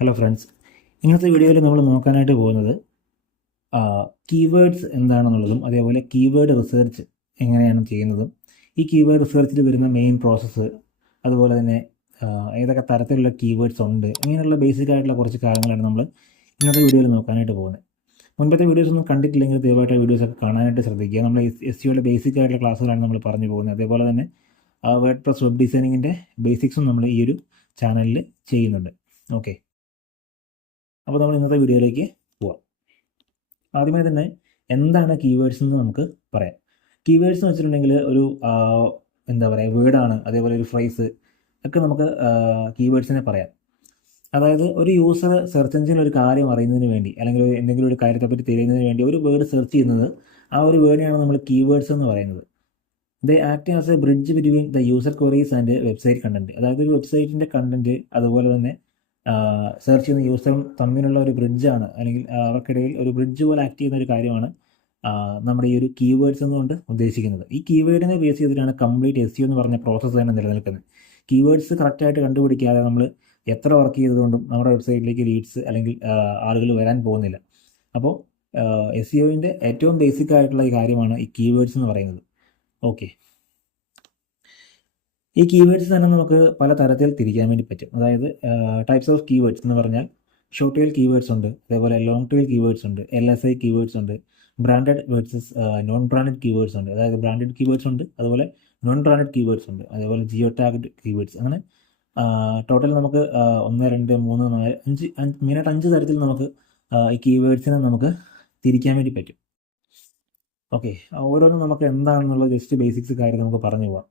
Hello friends, ഇന്നത്തെ വീഡിയോയിൽ നമ്മൾ നോക്കാനായിട്ട് പോകുന്നത് കീവേഡ്സ് എന്താണെന്നുള്ളതും അതേപോലെ കീവേഡ് റിസർച്ച് എങ്ങനെയാണ് ചെയ്യുന്നതും ഈ കീവേഡ് റിസർച്ചിൽ വരുന്ന മെയിൻ പ്രോസസ്സ്, അതുപോലെ തന്നെ ഏതൊക്കെ തരത്തിലുള്ള കീവേഡ്സ് ഉണ്ട്, ഇങ്ങനെയുള്ള ബേസിക് ആയിട്ടുള്ള കുറച്ച് കാര്യങ്ങളാണ് നമ്മൾ ഇന്നത്തെ വീഡിയോയിൽ നോക്കാനായിട്ട് പോകുന്നത്. മുൻപത്തെ വീഡിയോസ് ഒന്നും കണ്ടിട്ടില്ലെങ്കിൽ ദയവായിട്ട് വീഡിയോസൊക്കെ കാണാനായിട്ട് ശ്രദ്ധിക്കുക. നമ്മൾ SEOയുടെ ബേസിക് ആയിട്ടുള്ള ക്ലാസ്സുകളാണ് നമ്മൾ പറഞ്ഞു പോകുന്നത്. അതേപോലെ തന്നെ വേർഡ് പ്ലസ് വെബ് ഡിസൈനിങ്ങിൻ്റെ ബേസിക്സും നമ്മൾ ഈ ഒരു ചാനലിൽ ചെയ്യുന്നുണ്ട്. ഓക്കെ, അപ്പോൾ നമ്മൾ ഇന്നത്തെ വീഡിയോയിലേക്ക് പോവാം. ആദ്യമേ തന്നെ എന്താണ് കീവേഡ്സ് എന്ന് നമുക്ക് പറയാം. കീവേഡ്സ് എന്ന് വെച്ചിട്ടുണ്ടെങ്കിൽ ഒരു എന്താ പറയുക, വേർഡാണ്. അതേപോലെ ഒരു ഫ്രേസ് ഒക്കെ നമുക്ക് കീവേഡ്സിനെ പറയാം. അതായത് ഒരു യൂസർ സെർച്ച് എഞ്ചിനിൽ ഒരു കാര്യം അറിയുന്നതിന് വേണ്ടി, അല്ലെങ്കിൽ എന്തെങ്കിലും ഒരു കാര്യത്തെപ്പറ്റി തിരയുന്നതിന് വേണ്ടി ഒരു വേർഡ് സെർച്ച് ചെയ്യുന്നത്, ആ ഒരു വേർഡിനെയാണ് നമ്മൾ കീവേഡ്സ് എന്ന് പറയുന്നത്. They acting as a bridge between the user queries and website content. അതായത് ഒരു വെബ്സൈറ്റിൻ്റെ കണ്ടന്റ് അതുപോലെ തന്നെ സെർച്ച് ചെയ്യുന്ന യൂസറും തമ്മിലുള്ള ഒരു ബ്രിഡ്ജാണ്, അല്ലെങ്കിൽ അവർക്കിടയിൽ ഒരു ബ്രിഡ്ജ് പോലെ ആക്ട് ചെയ്യുന്ന ഒരു കാര്യമാണ് നമ്മുടെ ഈ ഒരു കീവേഡ്സ് എന്നുകൊണ്ട് ഉദ്ദേശിക്കുന്നത്. ഈ കീവേഡിനെ ബേസ് ചെയ്തിട്ടാണ് കംപ്ലീറ്റ് SEO എന്ന് പറഞ്ഞ പ്രോസസ്സ് തന്നെ നിലനിൽക്കുന്നത്. കീവേഡ്സ് കറക്റ്റായിട്ട് കണ്ടുപിടിക്കാതെ നമ്മൾ എത്ര വർക്ക് ചെയ്തതുകൊണ്ടും നമ്മുടെ വെബ്സൈറ്റിലേക്ക് ലീഡ്സ് അല്ലെങ്കിൽ ആളുകൾ വരാൻ പോകുന്നില്ല. അപ്പോൾ SEOൻ്റെ ഏറ്റവും ബേസിക് ആയിട്ടുള്ള ഈ കാര്യമാണ് ഈ കീവേഡ്സ് എന്ന് പറയുന്നത്. ഓക്കെ, ഈ കീവേഡ്സ് തന്നെ നമുക്ക് പല തരത്തിൽ തിരിക്കാൻ വേണ്ടി പറ്റും. അതായത് ടൈപ്സ് ഓഫ് കീവേഡ്സ് എന്ന് പറഞ്ഞാൽ ഷോർട്ട് ടെയിൽ കീവേഡ്സ് ഉണ്ട്, അതേപോലെ ലോങ് ടെയിൽ കീവേഡ്സ് ഉണ്ട്, LSI കീവേഡ്സ് ഉണ്ട്, branded versus non branded keywords ഉണ്ട്. അതായത് ബ്രാൻഡഡ് കീവേഡ്സ് ഉണ്ട്, അതുപോലെ നോൺ ബ്രാൻഡഡ് കീവേഡ്സ് ഉണ്ട്, അതേപോലെ ജിയോ ടാഗ്ഡ് കീവേഡ്സ്. അങ്ങനെ ടോട്ടൽ നമുക്ക് 1, 2, 3, 4, 5 മെയിനായിട്ട് 5 തരത്തിൽ നമുക്ക് ഈ കീവേഡ്സിനെ നമുക്ക് തിരിക്കാൻ വേണ്ടി പറ്റും. ഓക്കെ, ഓരോന്നും നമുക്ക് എന്താണെന്നുള്ള ജസ്റ്റ് ബേസിക്സ് കാര്യം നമുക്ക് പറഞ്ഞു പോകാം.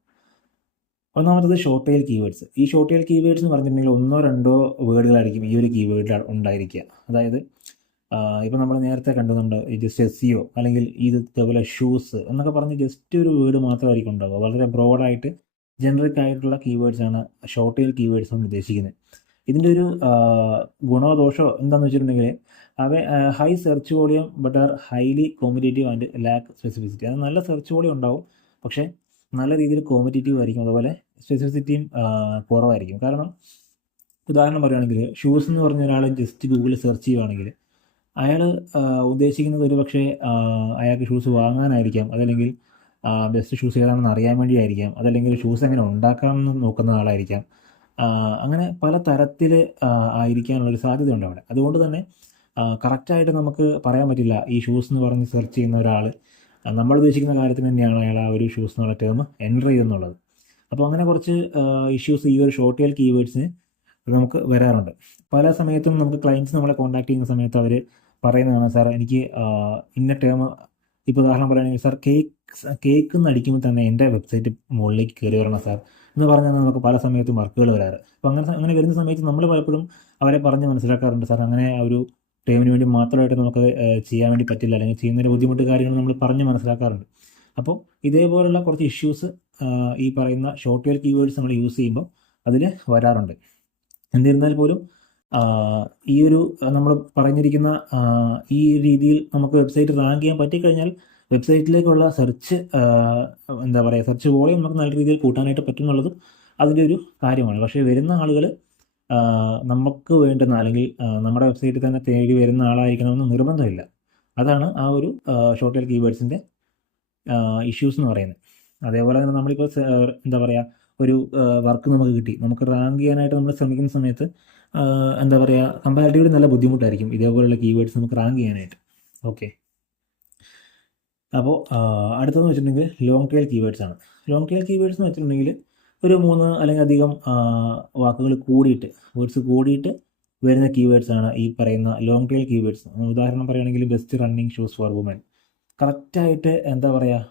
ഒന്നാമത്തത് ഷോർട്ട് ടെയിൽ കീവേഡ്സ്. ഈ ഷോർട്ട് ടെയിൽ കീവേഡ്സ് എന്ന് പറഞ്ഞിട്ടുണ്ടെങ്കിൽ 1-2 വേർഡുകളായിരിക്കും ഈ ഒരു കീവേഡിൽ ഉണ്ടായിരിക്കുക. അതായത് ഇപ്പോൾ നമ്മൾ നേരത്തെ കണ്ടുന്നുണ്ട് ഈ ജസ്റ്റ് SEO അല്ലെങ്കിൽ ഇതേപോലെ ഷൂസ് എന്നൊക്കെ പറഞ്ഞ് ജസ്റ്റ് ഒരു വേർഡ് മാത്രമായിരിക്കും ഉണ്ടാവുക. വളരെ ബ്രോഡായിട്ട് ജനറിക് ആയിട്ടുള്ള കീവേഡ്സാണ് ഷോർട്ട് ടെയിൽ കീവേഡ്സ് എന്ന് ഉദ്ദേശിക്കുന്നത്. ഇതിൻ്റെ ഒരു ഗുണമോ ദോഷമോ എന്താണെന്ന് വെച്ചിട്ടുണ്ടെങ്കിൽ high search volume but are highly competitive and lack specificity. അത് നല്ല സെർച്ച് വോളിയം ഉണ്ടാവും, പക്ഷേ നല്ല രീതിയിൽ കോമ്പറ്റേറ്റീവ് ആയിരിക്കും, അതുപോലെ സ്പെസിഫിസിറ്റിയും കുറവായിരിക്കും. കാരണം ഉദാഹരണം പറയുകയാണെങ്കിൽ ഷൂസ് എന്ന് പറഞ്ഞ ഒരാൾ ജസ്റ്റ് ഗൂഗിളിൽ സെർച്ച് ചെയ്യുകയാണെങ്കിൽ അയാൾ ഉദ്ദേശിക്കുന്നത് ഒരു പക്ഷേ അയാൾക്ക് ഷൂസ് വാങ്ങാനായിരിക്കാം, അതല്ലെങ്കിൽ ബെസ്റ്റ് ഷൂസ് ഏതാണെന്ന് അറിയാൻ വേണ്ടിയായിരിക്കാം, അതല്ലെങ്കിൽ ഷൂസ് എങ്ങനെ ഉണ്ടാക്കാമെന്ന് നോക്കുന്ന ആളായിരിക്കാം. അങ്ങനെ പല തരത്തിൽ ആയിരിക്കാനുള്ളൊരു സാധ്യതയുണ്ട് അവിടെ. അതുകൊണ്ട് തന്നെ കറക്റ്റായിട്ട് നമുക്ക് പറയാൻ പറ്റില്ല ഈ ഷൂസ് എന്ന് പറഞ്ഞ് സെർച്ച് ചെയ്യുന്ന ഒരാൾ നമ്മൾ ഉദ്ദേശിക്കുന്ന കാര്യത്തിന് തന്നെയാണ് അയാൾ ആ ഒരു ഷൂസ് എന്നുള്ള ടേം എൻ്റർ ചെയ്തെന്നുള്ളത്. അപ്പോൾ അങ്ങനെ കുറച്ച് ഇഷ്യൂസ് ഈ ഒരു ഷോർട്ട് ടെയിൽ കീവേഡ്സിന് നമുക്ക് വരാറുണ്ട്. പല സമയത്തും നമുക്ക് ക്ലയൻറ്റ്സ് നമ്മളെ കോൺടാക്ട് ചെയ്യുന്ന സമയത്ത് അവർ പറയുന്നതാണ്, സാർ എനിക്ക് ഇന്ന ടേം, ഇപ്പോൾ ഉദാഹരണം പറയുകയാണെങ്കിൽ സാർ കേക്ക് എന്ന് അടിക്കുമ്പോൾ തന്നെ എൻ്റെ വെബ്സൈറ്റ് മുകളിലേക്ക് കയറി വരണം സാർ എന്ന് പറഞ്ഞാൽ നമുക്ക് പല സമയത്തും വർക്കുകൾ വരാറ്. അപ്പോൾ അങ്ങനെ വരുന്ന സമയത്ത് നമ്മൾ പലപ്പോഴും അവരെ പറഞ്ഞ് മനസ്സിലാക്കാറുണ്ട്, സാർ അങ്ങനെ ഒരു ടൈമിന് വേണ്ടി മാത്രമായിട്ട് നമുക്ക് ചെയ്യാൻ വേണ്ടി പറ്റില്ല, അല്ലെങ്കിൽ ചെയ്യുന്നതിൻ്റെ ബുദ്ധിമുട്ട് കാര്യങ്ങൾ നമ്മൾ പറഞ്ഞ് മനസ്സിലാക്കാറുണ്ട്. അപ്പോൾ ഇതേപോലുള്ള കുറച്ച് ഇഷ്യൂസ് ഈ പറയുന്ന ഷോർട്ട് ടെയിൽ കീവേഡ്സ് നമ്മൾ യൂസ് ചെയ്യുമ്പോൾ അതിൽ വരാറുണ്ട്. എന്നിരുന്നാൽ പോലും ഈ ഒരു നമ്മൾ പറഞ്ഞിരിക്കുന്ന ഈ രീതിയിൽ നമുക്ക് വെബ്സൈറ്റ് റാങ്ക് ചെയ്യാൻ പറ്റിക്കഴിഞ്ഞാൽ വെബ്സൈറ്റിലേക്കുള്ള സെർച്ച് എന്താ പറയുക, സെർച്ച് വോളിയം നമുക്ക് നല്ല രീതിയിൽ കൂട്ടാനായിട്ട് പറ്റും എന്നുള്ളതും അതിൻ്റെ ഒരു കാര്യമാണ്. പക്ഷേ വരുന്ന ആളുകൾ നമുക്ക് വേണ്ടുന്ന, അല്ലെങ്കിൽ നമ്മുടെ വെബ്സൈറ്റിൽ തന്നെ തേടി വരുന്ന ആളായിരിക്കണമെന്ന് നിർബന്ധമില്ല. അതാണ് ആ ഒരു ഷോർട്ട് ടെയിൽ കീവേഡ്സിൻ്റെ ഇഷ്യൂസ് എന്ന് പറയുന്നത്. അതേപോലെ തന്നെ നമ്മളിപ്പോൾ എന്താ പറയുക, ഒരു വർക്ക് നമുക്ക് കിട്ടി, നമുക്ക് റാങ്ക് ചെയ്യാനായിട്ട് നമ്മൾ ശ്രമിക്കുന്ന സമയത്ത് എന്താ പറയുക, കമ്പാരിറ്റീവ്ലി നല്ല ബുദ്ധിമുട്ടായിരിക്കും ഇതേപോലെയുള്ള കീവേഡ്സ് നമുക്ക് റാങ്ക് ചെയ്യാനായിട്ട്. ഓക്കെ, അപ്പോൾ അടുത്തതെന്ന് വെച്ചിട്ടുണ്ടെങ്കിൽ ലോങ് ടെയിൽ കീവേഡ്സ് ആണ്. ലോങ് ടെയിൽ കീവേഡ്സ് എന്ന് വെച്ചിട്ടുണ്ടെങ്കിൽ ഒരു 3 അല്ലെങ്കിൽ അധികം വാക്കുകൾ കൂടിയിട്ട്, വേർഡ്സ് കൂടിയിട്ട് വരുന്ന കീവേഡ്സാണ് ഈ പറയുന്ന ലോങ് ടെയിൽ കീവേഡ്സ്. ഉദാഹരണം പറയുകയാണെങ്കിൽ best running shoes for woman. കറക്റ്റായിട്ട് എന്താ പറയുക,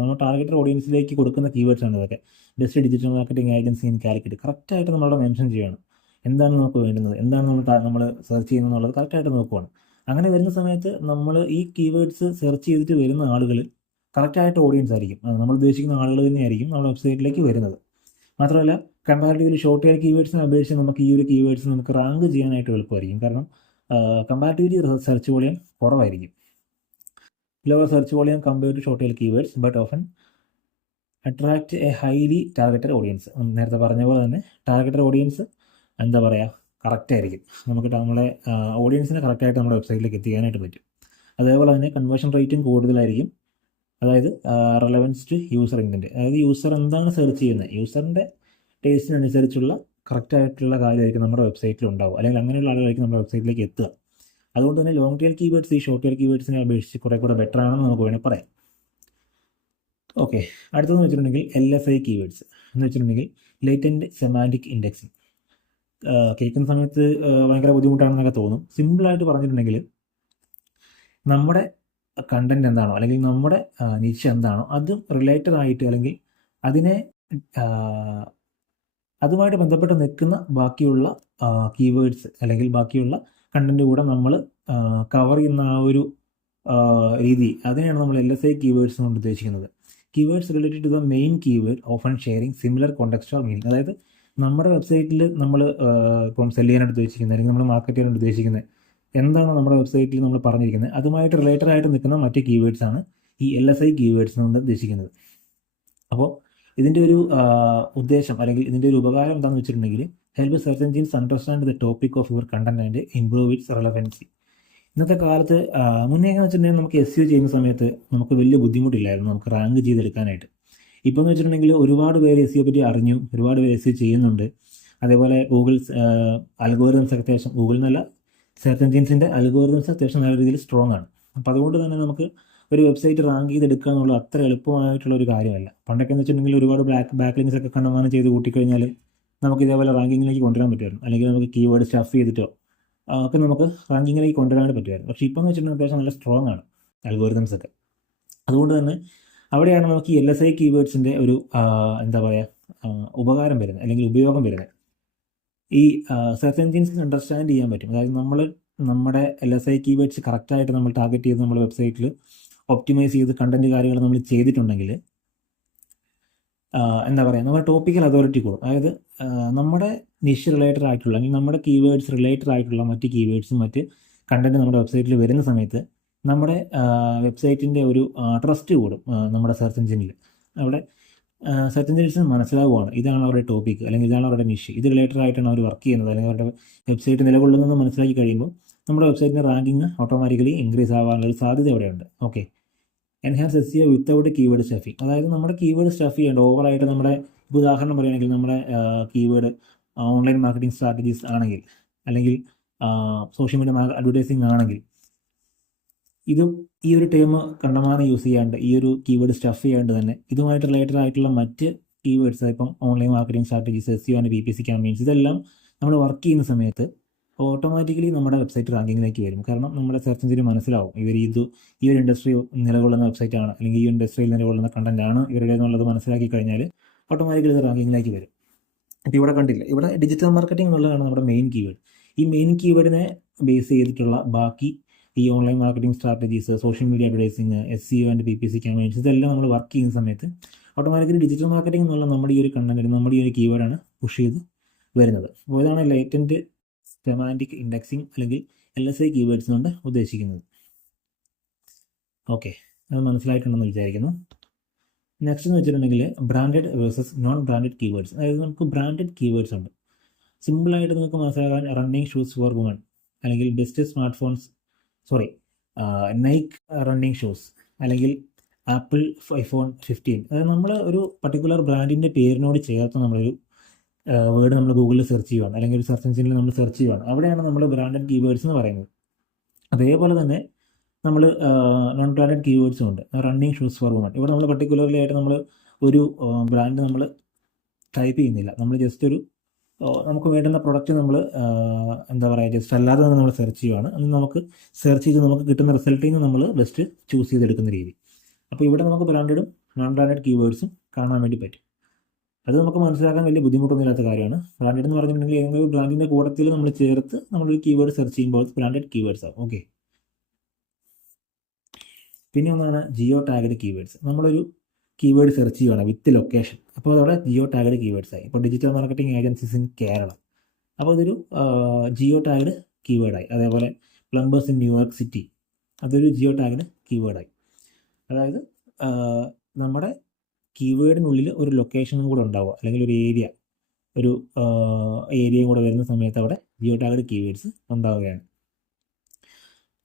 നമ്മൾ ടാർഗറ്റഡ് ഓഡിയൻസിലേക്ക് കൊടുക്കുന്ന കീവേഡ്സ് ആണ് ഇതൊക്കെ. Best digital marketing agency in Calicut. കറക്റ്റായിട്ട് നമ്മളവിടെ മെൻഷൻ ചെയ്യണം എന്താണ് നമുക്ക് വേണ്ടുന്നത്, എന്താണ് നമ്മൾ സെർച്ച് ചെയ്യുന്നത് എന്നുള്ളത് കറക്റ്റായിട്ട് നോക്കുകയാണ്. അങ്ങനെ വരുന്ന സമയത്ത് നമ്മൾ ഈ കീവേഡ്സ് സെർച്ച് ചെയ്തിട്ട് വരുന്ന ആളുകൾ കറക്റ്റായിട്ട് ഓഡിയൻസ് ആയിരിക്കും, നമ്മൾ ഉദ്ദേശിക്കുന്ന ആളുകൾ തന്നെയായിരിക്കും നമ്മുടെ വെബ്സൈറ്റിലേക്ക് വരുന്നത്. മാത്രമല്ല കമ്പാരിറ്റീവ്ലി ഷോർട്ട് ടെയിൽ കീവേഡ്സിനെ അപേക്ഷിച്ച് നമുക്ക് ഈ ഒരു കീവേഡ്സ് നമുക്ക് റാങ്ക് ചെയ്യാനായിട്ട് എളുപ്പമായിരിക്കും. കാരണം കമ്പാരിറ്റീവ്ലി സെർച്ച് വോളിയം കുറവായിരിക്കും. Lower search volume compared to short tail keywords but often attract a highly targeted audience. നേരത്തെ പറഞ്ഞ പോലെ തന്നെ ടാർഗറ്റഡ് ഓഡിയൻസ് എന്താ പറയുക, കറക്റ്റായിരിക്കും. നമുക്ക് നമ്മളെ ഓഡിയൻസിനെ കറക്റ്റായിട്ട് നമ്മുടെ വെബ്സൈറ്റിലേക്ക് എത്തിക്കാനായിട്ട് പറ്റും. അതേപോലെ തന്നെ കൺവേർഷൻ റേറ്റും കൂടുതലായിരിക്കും. അതായത് റെലവൻസ് ടു യൂസർ ഇൻറ്റൻറ്റ്, അതായത് യൂസർ എന്താണ് സെർച്ച് ചെയ്യുന്നത്, യൂസറിൻ്റെ ടേസ്റ്റിനനുസരിച്ചുള്ള കറക്റ്റായിട്ടുള്ള കാര്യമായിരിക്കും നമ്മുടെ വെബ്സൈറ്റിൽ ഉണ്ടാവും, അല്ലെങ്കിൽ അങ്ങനെയുള്ള ആളുകളായിരിക്കും നമ്മുടെ വെബ്സൈറ്റിലേക്ക് എത്തുക. അതുകൊണ്ട് തന്നെ ലോങ് ടെയിൽ കീവേഡ്സ് ഈ ഷോർട്ട് ടെയിൽ കീവേഡ്സിനെ അപേക്ഷിച്ച് കുറേ കൂടെ ബെറ്റർ ആണെന്ന് നമുക്ക് വേണമെങ്കിൽ പറയാം. ഓക്കെ, അടുത്തതെന്ന് വെച്ചിട്ടുണ്ടെങ്കിൽ LSI കീവേഡ്സ് എന്ന് വെച്ചിട്ടുണ്ടെങ്കിൽ ലേറ്റൻറ്റ് സെമാൻറ്റിക് ഇൻഡെക്സിങ്. കേൾക്കുന്ന സമയത്ത് ഭയങ്കര ബുദ്ധിമുട്ടാണെന്നൊക്കെ തോന്നും. സിമ്പിളായിട്ട് പറഞ്ഞിട്ടുണ്ടെങ്കിൽ നമ്മുടെ കണ്ടന്റ് എന്താണോ അല്ലെങ്കിൽ നമ്മുടെ നിച്ച് എന്താണോ അത് റിലേറ്റഡ് ആയിട്ട് അല്ലെങ്കിൽ അതിനെ അതുമായിട്ട് ബന്ധപ്പെട്ട് നിൽക്കുന്ന ബാക്കിയുള്ള കീവേഡ്സ് അല്ലെങ്കിൽ ബാക്കിയുള്ള കണ്ടന്റ് കൂടെ നമ്മൾ കവർ ചെയ്യുന്ന ആ ഒരു രീതി, അതിനെയാണ് നമ്മൾ LSI കീവേഡ്സ് കൊണ്ട് ഉദ്ദേശിക്കുന്നത്. Keywords related to the main keyword often sharing similar contextual meaning. അതായത് നമ്മുടെ വെബ്സൈറ്റിൽ നമ്മൾ ഇപ്പം സെല് ചെയ്യാനായിട്ട് ഉദ്ദേശിക്കുന്നത് അല്ലെങ്കിൽ നമ്മൾ മാർക്കറ്റ് ചെയ്യാനായിട്ട് ഉദ്ദേശിക്കുന്നത് എന്താണോ നമ്മുടെ വെബ്സൈറ്റിൽ നമ്മൾ പറഞ്ഞിരിക്കുന്നത് അതുമായിട്ട് റിലേറ്റഡ് ആയിട്ട് നിൽക്കുന്ന മറ്റ് കീവേഡ്സ് ആണ് ഈ LSI കീവേഡ്സ് കൊണ്ട് ഉദ്ദേശിക്കുന്നത്. അപ്പോൾ ഇതിൻ്റെ ഒരു ഉദ്ദേശം അല്ലെങ്കിൽ ഇതിൻ്റെ ഒരു ഉപകാരം എന്താണെന്ന് വെച്ചിട്ടുണ്ടെങ്കിൽ help search engines understand the topic of your content and improve it's relevancy. ഇന്നത്തെ കാലത്ത് മുന്നേ എന്ന് വെച്ചിട്ടുണ്ടെങ്കിൽ നമുക്ക് SEO ചെയ്യുന്ന സമയത്ത് നമുക്ക് വലിയ ബുദ്ധിമുട്ടില്ലായിരുന്നു നമുക്ക് റാങ്ക് ചെയ്തെടുക്കാനായിട്ട്. ഇപ്പോൾ എന്ന് വെച്ചിട്ടുണ്ടെങ്കിൽ ഒരുപാട് പേര് SEO പറ്റി അറിഞ്ഞു, ഒരുപാട് പേര് SEO ചെയ്യുന്നുണ്ട്. അതേപോലെ ഗൂഗിൾ അൽഗോരിതംസ് അത്യാവശ്യം, ഗൂഗിൾ എന്നല്ല സെർച്ച് എഞ്ചിൻസിൻ്റെ അൽഗോരിതംസ് അത്യാവശ്യം നല്ല രീതിയിൽ സ്ട്രോങ് ആണ്. അപ്പോൾ അതുകൊണ്ട് തന്നെ നമുക്ക് ഒരു വെബ്സൈറ്റ് റാങ്ക് ചെയ്തെടുക്കുക എന്നുള്ളത് അത്ര എളുപ്പമായിട്ടുള്ള ഒരു കാര്യമല്ല. പണ്ടൊക്കെ എന്ന് വെച്ചിട്ടുണ്ടെങ്കിൽ ഒരുപാട് ബാക്ക് ലിങ്ക്സ് ഒക്കെ കണ്ടമാനം ചെയ്ത് കൂട്ടിക്കഴിഞ്ഞാൽ നമുക്ക് ഇതേപോലെ റാങ്കിങ്ങിലേക്ക് കൊണ്ടുവരാൻ പറ്റുമായിരുന്നു, അല്ലെങ്കിൽ നമുക്ക് കീവേഡ് സ്റ്റഫ് ചെയ്തിട്ടോ ഒക്കെ നമുക്ക് റാങ്കിങ്ങിലേക്ക് കൊണ്ടുവരാൻ പറ്റുമായിരുന്നു. പക്ഷേ ഇപ്പോൾ എന്ന് വെച്ചിട്ടുണ്ടെങ്കിൽ അത്യാവശ്യം നല്ല സ്ട്രോങ് ആണ് അൽഗോരിതംസ് ഒക്കെ. അതുകൊണ്ട് തന്നെ അവിടെയാണ് നമുക്ക് ഈ LSI കീവേഡ്സിൻ്റെ ഒരു എന്താ പറയുക ഉപകാരം വരുന്നത് അല്ലെങ്കിൽ ഉപയോഗം വരുന്നത്. ഈ സെർച്ച് എഞ്ചിൻസ് അണ്ടർസ്റ്റാൻഡ് ചെയ്യാൻ പറ്റും. അതായത് നമ്മുടെ LSI കീവേഡ്സ് കറക്റ്റായിട്ട് നമ്മൾ ടാർഗറ്റ് ചെയ്ത് നമ്മുടെ വെബ്സൈറ്റിൽ ഒപ്റ്റിമൈസ് ചെയ്ത് കണ്ടന്റ് കാര്യങ്ങൾ നമ്മൾ ചെയ്തിട്ടുണ്ടെങ്കിൽ എന്താ പറയുക നമ്മുടെ ടോപ്പിക്കൽ അതോറിറ്റി കൂടും. അതായത് നമ്മുടെ നിഷ് റിലേറ്റഡ് ആയിട്ടുള്ള അല്ലെങ്കിൽ നമ്മുടെ കീവേഡ്സ് റിലേറ്റഡ് ആയിട്ടുള്ള മറ്റ് കീവേഡ്സും മറ്റ് കണ്ടന്റ് നമ്മുടെ വെബ്സൈറ്റിൽ വരുന്ന സമയത്ത് നമ്മുടെ വെബ്സൈറ്റിൻ്റെ ഒരു ട്രസ്റ്റ് കൂടും നമ്മുടെ സെർച്ച് എഞ്ചിനിൽ. അവിടെ സെർച്ച് എഞ്ചിൻസിന് മനസ്സിലാവുകയാണ് ഇതാണ് അവരുടെ ടോപ്പിക് അല്ലെങ്കിൽ ഇതാണ് അവരുടെ നിഷ്, ഇത് റിലേറ്റഡ് ആയിട്ടാണ് അവർ വർക്ക് ചെയ്യുന്നത് അല്ലെങ്കിൽ അവരുടെ വെബ്സൈറ്റ് നിലകൊള്ളുന്നതെന്ന് മനസ്സിലാക്കി കഴിയുമ്പോൾ നമ്മുടെ വെബ്സൈറ്റിൻ്റെ റാങ്കിങ് ഓട്ടോമാറ്റിക്കലി ഇൻക്രീസ് ആവാനുള്ള ഒരു സാധ്യത അവിടെയുണ്ട്. Okay, enhance SEO without keyword stuffing. അതായത് നമ്മുടെ കീവേഡ് സ്റ്റഫ് ചെയ്യേണ്ട ഓവറായിട്ട് നമ്മുടെ ഇപ്പോൾ ഉദാഹരണം പറയുകയാണെങ്കിൽ നമ്മുടെ കീവേഡ് ഓൺലൈൻ മാർക്കറ്റിംഗ് സ്ട്രാറ്റജീസ് ആണെങ്കിൽ അല്ലെങ്കിൽ സോഷ്യൽ മീഡിയ അഡ്വർടൈസിങ് ആണെങ്കിൽ ഈ ഒരു ടേം കണ്ടമാനം യൂസ് ചെയ്യാണ്ട് ഈ ഒരു കീവേഡ് സ്റ്റഫ് ചെയ്യാണ്ട് തന്നെ ഇതുമായിട്ട് റിലേറ്റഡ് ആയിട്ടുള്ള മറ്റ് കീവേഡ്സ് ഇപ്പം online marketing strategies, SEO and PPC campaigns ഇതെല്ലാം നമ്മൾ വർക്ക് ചെയ്യുന്ന സമയത്ത് ഓട്ടോമാറ്റിക്കലി നമ്മുടെ വെബ്സൈറ്റ് റാങ്കിങ്ങിലേക്ക് വരും. കാരണം നമ്മുടെ സെർച്ച് എഞ്ചിന് മനസ്സിലാവും ഈ ഒരു ഇൻഡസ്ട്രി നിലകൊള്ളുന്ന വെബ്സൈറ്റാണ് അല്ലെങ്കിൽ ഈ ഇൻഡസ്ട്രിയിൽ നിലകൊള്ളുന്ന കണ്ടന്റ് ആണ് ഇവരുടെ എന്നുള്ളത് മനസ്സിലാക്കി കഴിഞ്ഞാൽ ഓട്ടോമാറ്റിക്കലി ഇത് റാങ്കിങ്ങിലേക്ക് വരും. ഇപ്പോൾ ഇവിടെ കണ്ടില്ല, ഇവിടെ ഡിജിറ്റൽ മാർക്കറ്റിംഗ് എന്നുള്ളതാണ് നമ്മുടെ മെയിൻ കീവേഡ്. ഈ മെയിൻ കീവേഡിനെ ബേസ് ചെയ്തിട്ടുള്ള ബാക്കി ഈ online marketing strategies, social media advertising, SEO and PPC campaigns ഇതെല്ലാം നമ്മൾ വർക്ക് ചെയ്യുന്ന സമയത്ത് ഓട്ടോമാറ്റിക്കലി ഡിജിറ്റൽ മാർക്കറ്റിംഗ് എന്നുള്ള നമ്മുടെ ഈ ഒരു കണ്ടന്റ് നമ്മുടെ ഈ ഒരു കീവേഡാണ് പുഷ് ചെയ്ത് വരുന്നത്. അപ്പോൾ ഇതാണ് ലേറ്റൻറ്റ് സെമാൻറ്റിക് ഇൻഡെക്സിങ് അല്ലെങ്കിൽ LSI കീവേഡ്സ് കൊണ്ട് ഉദ്ദേശിക്കുന്നത്. ഓക്കെ, അത് മനസ്സിലായിട്ടുണ്ടെന്ന് വിചാരിക്കുന്നു. നെക്സ്റ്റ് എന്ന് വെച്ചിട്ടുണ്ടെങ്കിൽ branded versus non branded keywords. അതായത് നമുക്ക് ബ്രാൻഡഡ് കീവേഡ്സ് ഉണ്ട്. സിമ്പിളായിട്ട് നിങ്ങൾക്ക് മനസ്സിലാക്കാൻ റണ്ണിങ് ഷൂസ് ഫോർ വുമൺ അല്ലെങ്കിൽ best smart phones Nike running shoes അല്ലെങ്കിൽ ആപ്പിൾ iPhone 15. അതായത് നമ്മൾ ഒരു പർട്ടിക്കുലർ ബ്രാൻഡിൻ്റെ പേരിനോട് ചേർത്ത് നമ്മളൊരു വേർഡ് നമ്മൾ ഗൂഗിളിൽ സെർച്ച് ചെയ്യുകയാണ് അല്ലെങ്കിൽ ഒരു സെർച്ച് എഞ്ചിനിൽ നമ്മൾ സെർച്ച് ചെയ്യുകയാണ്, അവിടെയാണ് നമ്മൾ ബ്രാൻഡഡ് കീവേഡ്സ് എന്ന് പറയുന്നത്. അതേപോലെ തന്നെ നമ്മൾ നോൺ ബ്രാൻഡഡ് കീവേഡ്സും ഉണ്ട്. റണ്ണിങ് ഷൂസ് ഫോർ വുമൺ, ഇവിടെ നമ്മൾ പർട്ടിക്കുലർലി ആയിട്ട് നമ്മൾ ഒരു ബ്രാൻഡ് നമ്മൾ ടൈപ്പ് ചെയ്യുന്നില്ല, നമ്മൾ ജസ്റ്റ് ഒരു നമുക്ക് വേണ്ടുന്ന പ്രൊഡക്റ്റ് നമ്മൾ എന്താ പറയുക ജസ്റ്റ് അല്ലാതെ തന്നെ നമ്മൾ സെർച്ച് ചെയ്യുകയാണ്. അന്ന് നമുക്ക് സെർച്ച് ചെയ്ത് നമുക്ക് കിട്ടുന്ന റിസൾട്ടിൽ നിന്ന് നമ്മൾ ബെസ്റ്റ് ചൂസ് ചെയ്തെടുക്കുന്ന രീതി. അപ്പോൾ ഇവിടെ നമുക്ക് ബ്രാൻഡഡും നോൺ ബ്രാൻഡഡ് കീവേഡ്സും കാണാൻ വേണ്ടി പറ്റും. അത് നമുക്ക് മനസ്സിലാക്കാൻ വലിയ ബുദ്ധിമുട്ടൊന്നുമില്ലാത്ത കാര്യമാണ്. ബ്രാൻഡഡ് എന്ന് പറഞ്ഞിട്ടുണ്ടെങ്കിൽ ഏതെങ്കിലും ഒരു ബ്രാൻഡിൻ്റെ കൂട്ടത്തിൽ നമ്മൾ ചേർത്ത് നമ്മളൊരു കീവേഡ് സെർച്ച് ചെയ്യുമ്പോൾ ബ്രാൻഡഡ് കീവേഡ്സ് ആവും. ഓക്കെ, പിന്നെ ഒന്നാണ് ജിയോ ടാഗ്ഡ് കീവേഡ്സ്. നമ്മളൊരു കീവേഡ് സെർച്ച് ചെയ്യുകയാണ് വിത്ത് ലൊക്കേഷൻ, അപ്പോൾ അതവിടെ ജിയോ ടാഗ്ഡ് കീവേഡ്സ് ആയി. ഇപ്പോൾ digital marketing agencies in Kerala, അപ്പോൾ അതൊരു ജിയോ ടാഗ്ഡ് കീവേഡായി. അതേപോലെ പ്ലംബേഴ്സ് ഇൻ ന്യൂയോർക്ക് സിറ്റി, അതൊരു ജിയോ ടാഗ്ഡ് കീവേഡായി. അതായത് നമ്മുടെ കീവേഡിനുള്ളിൽ ഒരു ലൊക്കേഷനും കൂടെ ഉണ്ടാവുക അല്ലെങ്കിൽ ഒരു ഏരിയ ഒരു ഏരിയയും കൂടെ വരുന്ന സമയത്ത് അവിടെ ജിയോ ടാഗ്ഡ് കീവേഡ്സ് ഉണ്ടാവുകയാണ്.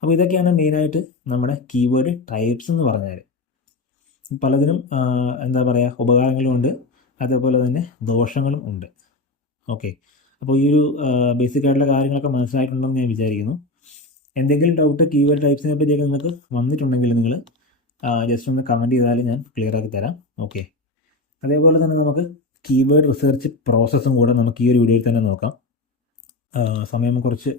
അപ്പോൾ ഇതൊക്കെയാണ് മെയിനായിട്ട് നമ്മുടെ കീവേഡ് ടൈപ്സ് എന്ന് പറഞ്ഞാൽ. പലതിനും എന്താ പറയുക, ഉപകാരങ്ങളും ഉണ്ട്, അതേപോലെ തന്നെ ദോഷങ്ങളും ഉണ്ട്. ഓക്കെ, അപ്പോൾ ഈ ഒരു ബേസിക് ആയിട്ടുള്ള കാര്യങ്ങളൊക്കെ മനസ്സിലായിട്ടുണ്ടെന്ന് ഞാൻ വിചാരിക്കുന്നു. എന്തെങ്കിലും ഡൗട്ട് കീവേഡ് ടൈപ്സിനെ പറ്റിയൊക്കെ നിങ്ങൾക്ക് വന്നിട്ടുണ്ടെങ്കിൽ നിങ്ങൾ ജസ്റ്റ് ഒന്ന് കമൻറ്റ് ചെയ്താൽ ഞാൻ ക്ലിയർ ആക്കി തരാം. ഓക്കെ, അതേപോലെ തന്നെ നമുക്ക് കീവേഡ് റിസർച്ച് പ്രോസസ്സും കൂടെ നമുക്ക് ഈ ഒരു വീഡിയോയിൽ തന്നെ നോക്കാം. സമയം കുറച്ച്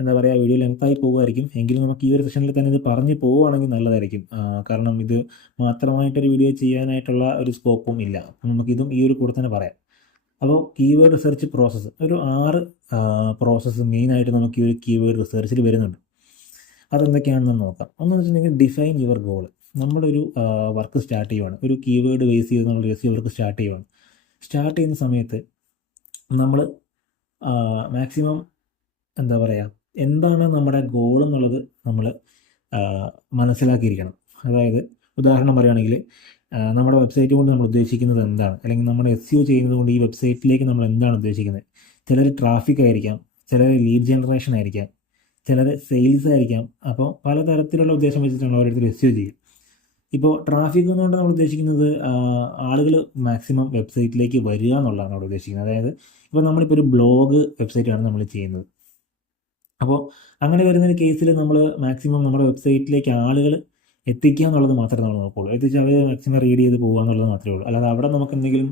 എന്താ പറയുക, വീഡിയോ ലെങ്തായി പോകുമായിരിക്കും, എങ്കിലും നമുക്ക് ഈ ഒരു സെഷനിൽ തന്നെ ഇത് പറഞ്ഞു പോവുകയാണെങ്കിൽ നല്ലതായിരിക്കും. കാരണം ഇത് മാത്രമായിട്ടൊരു വീഡിയോ ചെയ്യാനായിട്ടുള്ള ഒരു സ്കോപ്പും ഇല്ല. നമുക്കിതും ഈ ഒരു കൂടെ തന്നെ പറയാം. അപ്പോൾ കീവേഡ് റിസർച്ച് പ്രോസസ്സ് ഒരു 6 പ്രോസസ്സ് മെയിനായിട്ട് നമുക്ക് ഈ ഒരു കീവേഡ് റിസർച്ചിൽ വരുന്നുണ്ട്. അതെന്തൊക്കെയാണെന്ന് നോക്കാം. ഒന്നെന്ന് വെച്ചിട്ടുണ്ടെങ്കിൽ ഡിഫൈൻ യുവർ ഗോൾ. നമ്മളൊരു വർക്ക് സ്റ്റാർട്ട് ചെയ്യുവാണ്, ഒരു കീവേഡ് ബേസ് ചെയ്ത് നമ്മൾ എസ് വർക്ക് സ്റ്റാർട്ട് ചെയ്യുവാണ്. സ്റ്റാർട്ട് ചെയ്യുന്ന സമയത്ത് നമ്മൾ മാക്സിമം എന്താ പറയുക, എന്താണ് നമ്മുടെ ഗോൾ എന്നുള്ളത് നമ്മൾ മനസ്സിലാക്കിയിരിക്കണം. അതായത് ഉദാഹരണം പറയുകയാണെങ്കിൽ നമ്മുടെ വെബ്സൈറ്റ് കൊണ്ട് നമ്മൾ ഉദ്ദേശിക്കുന്നത് എന്താണ്, അല്ലെങ്കിൽ നമ്മൾ SEO ചെയ്യുന്നത് കൊണ്ട് ഈ വെബ്സൈറ്റിലേക്ക് നമ്മൾ എന്താണ് ഉദ്ദേശിക്കുന്നത്. ചിലർ ട്രാഫിക് ആയിരിക്കാം, ചിലർ ലീഡ് ജനറേഷൻ ആയിരിക്കാം, ചിലർ സെയിൽസ് ആയിരിക്കാം. അപ്പോൾ പലതരത്തിലുള്ള ഉദ്ദേശം വെച്ചിട്ടാണ് ഓരോരുത്തർ SEO ചെയ്യുക. ഇപ്പോൾ ട്രാഫിക് എന്നുകൊണ്ട് നമ്മൾ ഉദ്ദേശിക്കുന്നത് ആളുകൾ മാക്സിമം വെബ്സൈറ്റിലേക്ക് വരിക എന്നുള്ളതാണ് അവിടെ ഉദ്ദേശിക്കുന്നത്. അതായത് ഇപ്പോൾ നമ്മളിപ്പോൾ ഒരു ബ്ലോഗ് വെബ്സൈറ്റാണ് നമ്മൾ ചെയ്യുന്നത്. അപ്പോൾ അങ്ങനെ വരുന്നൊരു കേസിൽ നമ്മൾ മാക്സിമം നമ്മുടെ വെബ്സൈറ്റിലേക്ക് ആളുകൾ എത്തിക്കുക എന്നുള്ളത് മാത്രമേ നമ്മൾ നോക്കുകയുള്ളൂ. എത്തിച്ച് അവർ മാക്സിമം റീഡ് ചെയ്ത് പോകുക എന്നുള്ളത് മാത്രമേ ഉള്ളൂ. അല്ലാതെ അവിടെ നമുക്ക് എന്തെങ്കിലും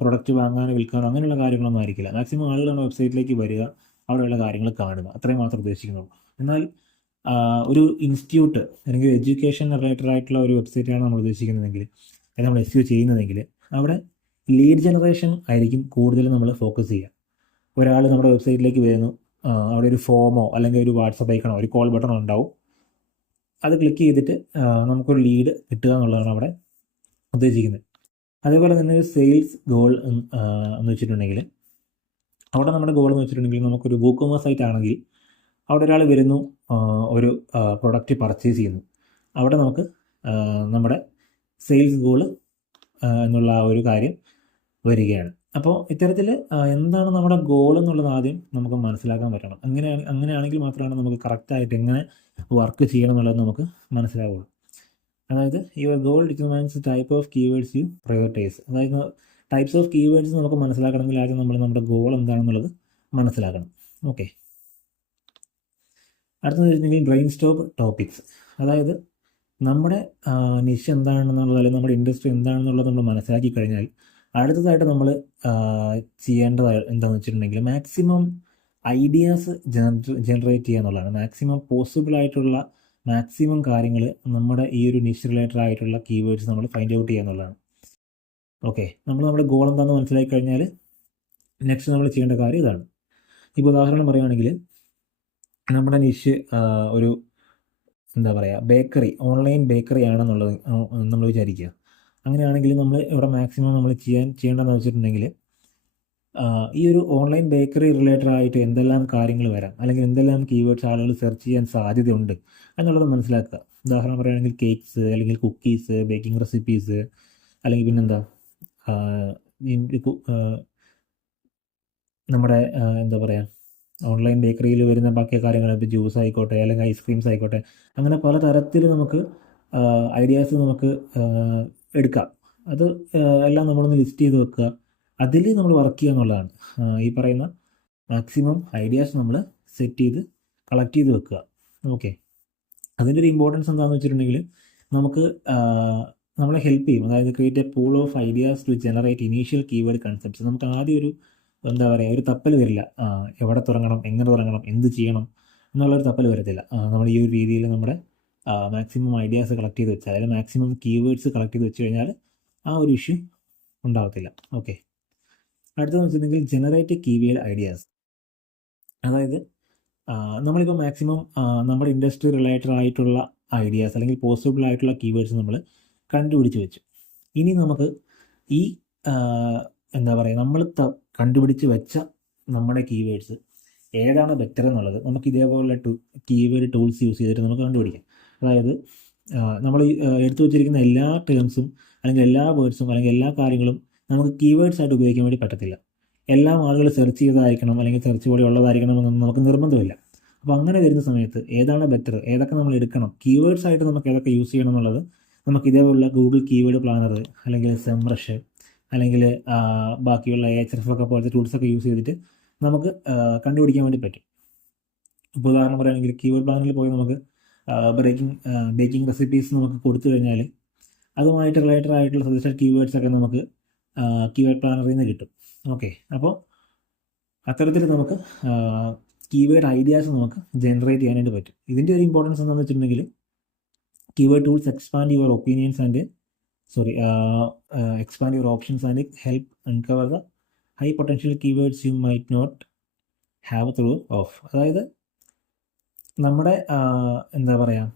പ്രൊഡക്റ്റ് വാങ്ങാനോ വിൽക്കാനോ അങ്ങനെയുള്ള കാര്യങ്ങളൊന്നും ആയിരിക്കില്ല. മാക്സിമം ആളുകൾ നമ്മുടെ വെബ്സൈറ്റിലേക്ക് വരിക, അവിടെയുള്ള കാര്യങ്ങൾ കാണുക, അത്രയും മാത്രം ഉദ്ദേശിക്കുന്നുള്ളൂ. എന്നാൽ ഒരു ഇൻസ്റ്റിറ്റ്യൂട്ട് അല്ലെങ്കിൽ എഡ്യൂക്കേഷൻ റിലേറ്റഡ് ആയിട്ടുള്ള ഒരു വെബ്സൈറ്റാണ് നമ്മൾ ഉദ്ദേശിക്കുന്നതെങ്കിൽ, നമ്മൾ SEO ചെയ്യുന്നതെങ്കിൽ അവിടെ ലീഡ് ജനറേഷൻ ആയിരിക്കും കൂടുതൽ നമ്മൾ ഫോക്കസ് ചെയ്യുക. ഒരാൾ നമ്മുടെ വെബ്സൈറ്റിലേക്ക് വരുന്നു, അവിടെ ഒരു ഫോമോ അല്ലെങ്കിൽ ഒരു വാട്സപ്പ് ഐക്കണോ ഒരു കോൾ ബട്ടണോ ഉണ്ടാവും. അത് ക്ലിക്ക് ചെയ്തിട്ട് നമുക്കൊരു ലീഡ് കിട്ടുക എന്നുള്ളതാണ് അവിടെ ഉദ്ദേശിക്കുന്നത്. അതേപോലെ തന്നെ ഒരു സെയിൽസ് ഗോൾ എന്ന് വെച്ചിട്ടുണ്ടെങ്കിൽ, അവിടെ നമ്മുടെ ഗോൾ എന്ന് വെച്ചിട്ടുണ്ടെങ്കിൽ നമുക്കൊരു WooCommerce സൈറ്റ് ആണെങ്കിൽ അവിടെ ഒരാൾ വരുന്നു, ഒരു പ്രൊഡക്റ്റ് പർച്ചേസ് ചെയ്യുന്നു. അവിടെ നമുക്ക് നമ്മുടെ സെയിൽസ് ഗോൾ എന്നുള്ള ആ ഒരു കാര്യം വരികയാണ്. അപ്പോൾ ഇത്തരത്തിൽ എന്താണ് നമ്മുടെ ഗോൾ എന്നുള്ളത് ആദ്യം നമുക്ക് മനസ്സിലാക്കാൻ പറ്റണം. അങ്ങനെയാണെങ്കിൽ മാത്രമാണ് നമുക്ക് കറക്റ്റായിട്ട് എങ്ങനെ വർക്ക് ചെയ്യണം എന്നുള്ളത് നമുക്ക് മനസ്സിലാവുള്ളൂ. അതായത് your goal determines type of keywords you prioritise. അതായത് ടൈപ്സ് ഓഫ് കീവേഡ്സ് നമുക്ക് മനസ്സിലാക്കണമെങ്കിൽ ആദ്യം നമ്മൾ നമ്മുടെ ഗോൾ എന്താണെന്നുള്ളത് മനസ്സിലാക്കണം. ഓക്കെ, അടുത്തത് വെച്ചിട്ടുണ്ടെങ്കിൽ ബ്രെയിൻ സ്റ്റോപ്പ് ടോപ്പിക്സ്. അതായത് നമ്മുടെ നിഷ് എന്താണെന്നുള്ളത് അല്ലെങ്കിൽ നമ്മുടെ ഇൻഡസ്ട്രി എന്താണെന്നുള്ളത് നമ്മൾ മനസ്സിലാക്കി കഴിഞ്ഞാൽ അടുത്തതായിട്ട് നമ്മൾ ചെയ്യേണ്ടത് എന്താണെന്ന് വെച്ചിട്ടുണ്ടെങ്കിൽ മാക്സിമം ഐഡിയാസ് ജനറേറ്റ് ചെയ്യുക എന്നുള്ളതാണ്. മാക്സിമം പോസിബിളായിട്ടുള്ള മാക്സിമം കാര്യങ്ങൾ നമ്മുടെ ഈ ഒരു നിഷ് റിലേറ്റഡ് ആയിട്ടുള്ള കീവേഡ്സ് നമ്മൾ ഫൈൻഡ് ഔട്ട് ചെയ്യുക എന്നുള്ളതാണ്. ഓക്കെ, നമ്മുടെ ഗോൾ എന്താണെന്ന് മനസ്സിലാക്കി കഴിഞ്ഞാൽ നെക്സ്റ്റ് നമ്മൾ ചെയ്യേണ്ട കാര്യം ഇതാണ്. ഇപ്പോൾ ഉദാഹരണം പറയുകയാണെങ്കിൽ നമ്മുടെ നിഷ് ഒരു എന്താ പറയുക, ബേക്കറി, ഓൺലൈൻ ബേക്കറി ആണെന്നുള്ളത് നമ്മൾ വിചാരിക്കുക. അങ്ങനെയാണെങ്കിൽ നമ്മൾ ഇവിടെ മാക്സിമം നമ്മൾ ചെയ്യേണ്ടതെന്ന് വെച്ചിട്ടുണ്ടെങ്കിൽ ഈ ഒരു ഓൺലൈൻ ബേക്കറി റിലേറ്റഡ് ആയിട്ട് എന്തെല്ലാം കാര്യങ്ങൾ വരാം, അല്ലെങ്കിൽ എന്തെല്ലാം കീവേഡ്സ് ആളുകൾ സെർച്ച് ചെയ്യാൻ സാധ്യതയുണ്ട് എന്നുള്ളത് മനസ്സിലാക്കുക. ഉദാഹരണം പറയുകയാണെങ്കിൽ കേക്ക്സ്, അല്ലെങ്കിൽ കുക്കീസ്, ബേക്കിംഗ് റെസിപ്പീസ്, അല്ലെങ്കിൽ പിന്നെന്താ നമ്മുടെ എന്താ പറയുക, ഓൺലൈൻ ബേക്കറിയിൽ വരുന്ന ബാക്കി കാര്യങ്ങൾ, ഇപ്പോൾ ജ്യൂസ് ആയിക്കോട്ടെ അല്ലെങ്കിൽ ഐസ്ക്രീംസ് ആയിക്കോട്ടെ, അങ്ങനെ പല തരത്തിൽ നമുക്ക് ഐഡിയാസ് നമുക്ക് എടുക്കാം. അത് എല്ലാം നമ്മളൊന്ന് ലിസ്റ്റ് ചെയ്ത് വെക്കുക, അതിൽ നമ്മൾ വർക്ക് ചെയ്യുക എന്നുള്ളതാണ്. ഈ പറയുന്ന മാക്സിമം ഐഡിയാസ് നമ്മൾ സെറ്റ് ചെയ്ത് കളക്ട് ചെയ്ത് വെക്കുക. ഓക്കെ, അതിൻ്റെ ഒരു ഇമ്പോർട്ടൻസ് എന്താണെന്ന് വെച്ചിട്ടുണ്ടെങ്കിൽ നമുക്ക് നമ്മളെ ഹെൽപ്പ് ചെയ്യും. അതായത് create a pool of ideas to generate initial keyword concepts. നമുക്ക് ആദ്യം ഒരു എന്താ പറയുക, ഒരു തപ്പൽ വരില്ല, എവിടെ തുടങ്ങണം, എങ്ങനെ തുടങ്ങണം, എന്ത് ചെയ്യണം എന്നുള്ളൊരു തപ്പൽ വരത്തില്ല. നമ്മൾ ഈ ഒരു രീതിയിൽ നമ്മുടെ മാക്സിമം ഐഡിയാസ് കളക്ട് ചെയ്ത് വെച്ചാൽ, അതായത് മാക്സിമം കീവേഡ്സ് കളക്ട് ചെയ്ത് വെച്ച് കഴിഞ്ഞാൽ ആ ഒരു ഇഷ്യൂ ഉണ്ടാകത്തില്ല. ഓക്കെ, അടുത്തതെന്ന് വെച്ചിട്ടുണ്ടെങ്കിൽ ജനറേറ്റ് കീവേഡ് ഐഡിയാസ്. അതായത് നമ്മളിപ്പോൾ മാക്സിമം നമ്മുടെ ഇൻഡസ്ട്രി റിലേറ്റഡ് ആയിട്ടുള്ള ഐഡിയാസ് അല്ലെങ്കിൽ പോസിബിൾ ആയിട്ടുള്ള കീവേഡ്സ് നമ്മൾ കണ്ടുപിടിച്ച് വെച്ചു. ഇനി നമുക്ക് ഈ എന്താ പറയുക, നമ്മൾ കണ്ടുപിടിച്ച് വെച്ച നമ്മുടെ കീവേഡ്സ് ഏതാണ് ബെറ്റർ എന്നുള്ളത് നമുക്ക് ഇതേപോലുള്ള കീവേഡ് ടൂൾസ് യൂസ് ചെയ്തിട്ട് നമുക്ക് കണ്ടുപിടിക്കാം. അതായത് നമ്മൾ എടുത്തു വച്ചിരിക്കുന്ന എല്ലാ ടേംസും അല്ലെങ്കിൽ എല്ലാ വേർഡ്സും അല്ലെങ്കിൽ എല്ലാ കാര്യങ്ങളും നമുക്ക് കീവേഡ്സ് ആയിട്ട് ഉപയോഗിക്കാൻ വേണ്ടി പറ്റത്തില്ല. എല്ലാം ആളുകൾ സെർച്ച് ചെയ്തതായിരിക്കണം അല്ലെങ്കിൽ സെർച്ച് പോലെ ഉള്ളതായിരിക്കണം എന്നൊന്നും നമുക്ക് നിർബന്ധമില്ല. അപ്പോൾ അങ്ങനെ വരുന്ന സമയത്ത് ഏതാണ് ബെറ്റർ, ഏതൊക്കെ നമ്മൾ എടുക്കണം, കീവേഡ്സ് ആയിട്ട് നമുക്ക് ഏതൊക്കെ യൂസ് ചെയ്യണം എന്നുള്ളത് നമുക്ക് ഇതേപോലുള്ള ഗൂഗിൾ കീവേഡ് പ്ലാനർ അല്ലെങ്കിൽ സെംറഷ് അല്ലെങ്കിൽ ബാക്കിയുള്ള എച്ച് ഒക്കെ പോലത്തെ ടൂൾസൊക്കെ യൂസ് ചെയ്തിട്ട് നമുക്ക് കണ്ടുപിടിക്കാൻ വേണ്ടി പറ്റും. ഇപ്പോൾ ഉദാഹരണം പറയുകയാണെങ്കിൽ കീവേഡ് പ്ലാനറിൽ പോയി നമുക്ക് ബേക്കിംഗ് റെസിപ്പീസ് നമുക്ക് കൊടുത്തു കഴിഞ്ഞാൽ അതുമായിട്ട് റിലേറ്റഡ് ആയിട്ടുള്ള സജസ്റ്റഡ് കീവേഡ്സ് ഒക്കെ നമുക്ക് കീവേഡ് പ്ലാനറിൽ നിന്ന് കിട്ടും. ഓക്കെ, അപ്പോൾ അത്തരത്തിൽ നമുക്ക് കീവേഡ് ഐഡിയാസ് നമുക്ക് ജനറേറ്റ് ചെയ്യാനായിട്ട് പറ്റും. ഇതിൻ്റെ ഒരു ഇമ്പോർട്ടൻസ് എന്താണെന്ന് വെച്ചിട്ടുണ്ടെങ്കിൽ keyword tools expand your opinions and expand your options and help uncover the high potential keywords you might not have through off. അതായത് നമ്മുടെ എന്താ പറയുക,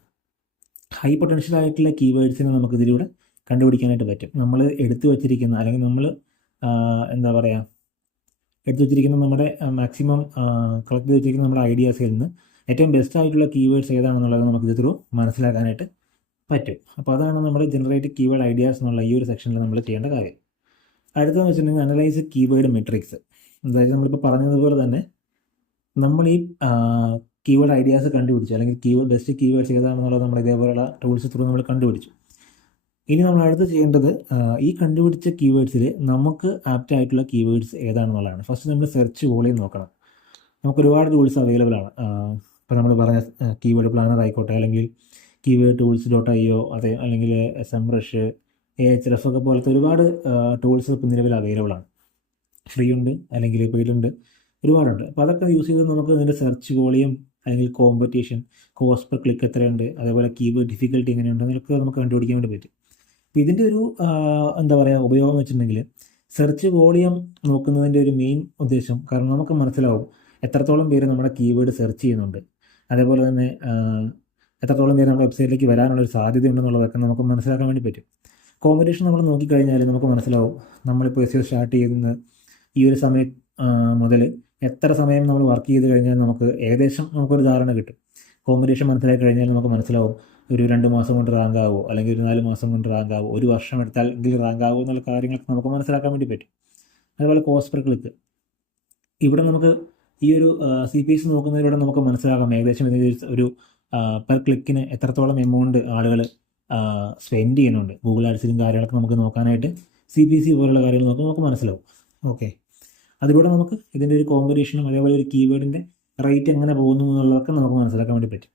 ഹൈ പൊട്ടൻഷ്യൽ ആയിട്ടുള്ള കീവേഡ്സിനെ നമുക്ക് ഇതിലൂടെ കണ്ടുപിടിക്കാനായിട്ട് പറ്റും. നമ്മൾ എടുത്തു വച്ചിരിക്കുന്ന അല്ലെങ്കിൽ നമ്മൾ എന്താ പറയുക എടുത്തു വച്ചിരിക്കുന്ന നമ്മുടെ മാക്സിമം കളക്ട് ചെയ്ത് വെച്ചിരിക്കുന്ന നമ്മുടെ ഐഡിയാസിൽ നിന്ന് ഏറ്റവും ബെസ്റ്റ് ആയിട്ടുള്ള കീവേഡ്സ് ഏതാണെന്നുള്ളത് നമുക്ക് ഇത് ത്രൂ മനസ്സിലാക്കാനായിട്ട് പറ്റും. അപ്പോൾ അതാണ് നമ്മുടെ ജനറേറ്റ് കീവേഡ് ഐഡിയാസ് എന്നുള്ള ഈ ഒരു സെക്ഷനിൽ നമ്മൾ ചെയ്യേണ്ട കാര്യം. അടുത്തതെന്ന് വെച്ചിട്ടുണ്ടെങ്കിൽ അനലൈസ് കീവേഡ് മെട്രിക്സ്. അതായത് നമ്മളിപ്പോൾ പറഞ്ഞതുപോലെ തന്നെ നമ്മൾ ഈ കീവേഡ് ഐഡിയാസ് കണ്ടുപിടിച്ചു അല്ലെങ്കിൽ ബെസ്റ്റ് കീവേഡ്സ് ഏതാണെന്നുള്ളത് നമ്മൾ ഇതേപോലെയുള്ള ടൂൾസ് ത്രൂ നമ്മൾ കണ്ടുപിടിച്ചു. ഇനി നമ്മൾ അടുത്ത് ചെയ്യേണ്ടത് ഈ കണ്ടുപിടിച്ച കീവേഡ്സിൽ നമുക്ക് ആപ്റ്റ് ആയിട്ടുള്ള കീവേഡ്സ് ഏതാണെന്നുള്ളതാണ്. ഫസ്റ്റ് നമ്മൾ സെർച്ച് വോളിയം നോക്കണം. നമുക്ക് ഒരുപാട് ടൂൾസ് അവൈലബിൾ ആണ്. ഇപ്പോൾ നമ്മൾ പറഞ്ഞ കീവേഡ് പ്ലാനർ ആയിക്കോട്ടെ, അല്ലെങ്കിൽ കീവേഡ് tools.io അതെ, അല്ലെങ്കിൽ സെംറഷ്, എച്ച് ഒക്കെ പോലത്തെ ഒരുപാട് ടൂൾസ് ഇപ്പോൾ നിലവിൽ അവൈലബിൾ ആണ്. ഫ്രീ ഉണ്ട് അല്ലെങ്കിൽ പെയ്ഡുണ്ട്, ഒരുപാടുണ്ട്. അപ്പോൾ അതൊക്കെ യൂസ് ചെയ്ത് നമുക്ക് ഇതിൻ്റെ സെർച്ച് വോളിയം അല്ലെങ്കിൽ കോമ്പറ്റീഷൻ, കോസ്റ്റ് പെർ ക്ലിക്ക് എത്രയുണ്ട്, അതേപോലെ കീവേഡ് ഡിഫിക്കൽട്ടി എങ്ങനെയുണ്ട്, അതിലൊക്കെ നമുക്ക് കണ്ടുപിടിക്കാൻ വേണ്ടി പറ്റും. അപ്പോൾ ഇതിൻ്റെ ഒരു എന്താ പറയുക ഉപയോഗം എന്ന് വെച്ചിട്ടുണ്ടെങ്കിൽ സെർച്ച് വോളിയം നോക്കുന്നതിൻ്റെ ഒരു മെയിൻ ഉദ്ദേശം, കാരണം നമുക്ക് മനസ്സിലാവും എത്രത്തോളം പേര് നമ്മുടെ കീവേഡ് സെർച്ച് ചെയ്യുന്നുണ്ട്, അതേപോലെ തന്നെ എത്രത്തോളം പേര് നമ്മുടെ വെബ്സൈറ്റിലേക്ക് വരാനുള്ളൊരു സാധ്യതയുണ്ടെന്നുള്ളതൊക്കെ നമുക്ക് മനസ്സിലാക്കാൻ വേണ്ടി പറ്റും. കോമ്പറ്റീഷൻ നമ്മൾ നോക്കിക്കഴിഞ്ഞാൽ നമുക്ക് മനസ്സിലാവും നമ്മളിപ്പോൾ SEO സ്റ്റാർട്ട് ചെയ്യുന്ന ഈ ഒരു സമയം മുതൽ എത്ര സമയം നമ്മൾ വർക്ക് ചെയ്ത് കഴിഞ്ഞാൽ നമുക്ക് ഏകദേശം നമുക്കൊരു ധാരണ കിട്ടും. കോമ്പറ്റീഷൻ മനസ്സിലാക്കി കഴിഞ്ഞാൽ നമുക്ക് മനസ്സിലാവും ഒരു 2 മാസം കൊണ്ട് റാങ്ക് ആവുമോ, അല്ലെങ്കിൽ ഒരു 4 മാസം കൊണ്ട് റാങ്ക് ആവുമോ, ഒരു വർഷം എടുത്താൽ എങ്കിൽ റാങ്ക് ആവുമോ എന്നുള്ള കാര്യങ്ങളൊക്കെ നമുക്ക് മനസ്സിലാക്കാൻ വേണ്ടി പറ്റും. അതുപോലെ കോസ്റ്റ് പെർ ക്ലിക്ക്, ഇവിടെ നമുക്ക് ഈ ഒരു CPC നോക്കുന്നതിലൂടെ നമുക്ക് മനസ്സിലാക്കാം ഏകദേശം ഒരു പെർ ക്ലിക്കിന് എത്രത്തോളം എമൗണ്ട് ആളുകൾ സ്പെൻഡ് ചെയ്യുന്നുണ്ട്. ഗൂഗിൾ ആഡ്സിലും കാര്യങ്ങളൊക്കെ നമുക്ക് നോക്കാനായിട്ട് CPC പോലുള്ള കാര്യങ്ങൾ നമുക്ക് മനസ്സിലാവും. ഓക്കെ, അതിലൂടെ നമുക്ക് ഇതിൻ്റെ ഒരു കോമ്പറ്റീഷനും അതേപോലെ ഒരു കീവേഡിൻ്റെ റേറ്റ് എങ്ങനെ പോകുന്നു എന്നുള്ളതൊക്കെ നമുക്ക് മനസ്സിലാക്കാൻ വേണ്ടി പറ്റും.